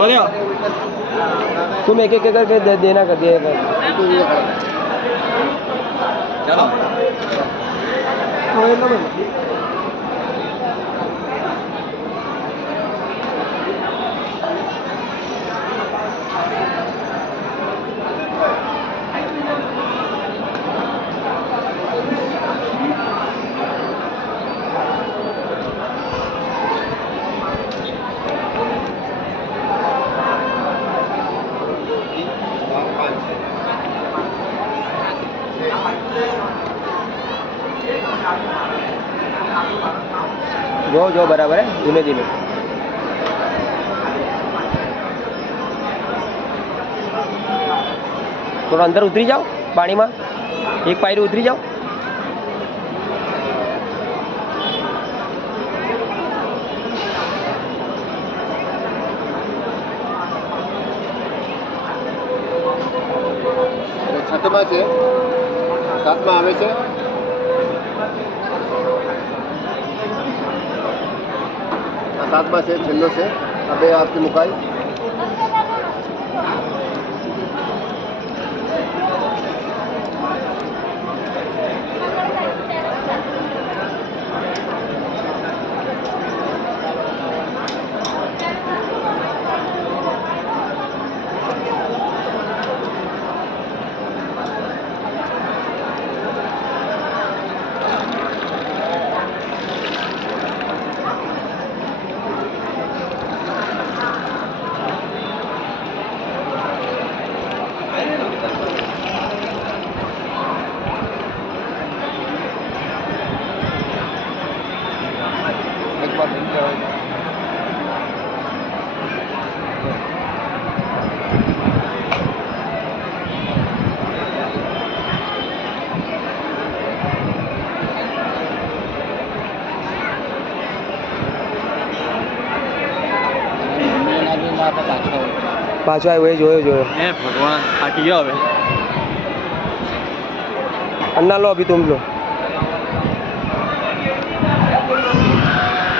बोलियो तुम एक एक करके देना कर दिया चलो जो बराबर है धीमे धीमे थोड़ा अंदर उतरी जाओ पानी में एक पायरी उतरी जाओ छठमा છે સાતમા આવે છે આ સાતમા છે છેલ્લો છે આ બે આપતી મુકાઈ એક વાર નહીં કહેવાય पाछो આવ્યો એ જોયો એ ભગવાન થાકી ગયો હવે अन्ना लो अभी तुम लो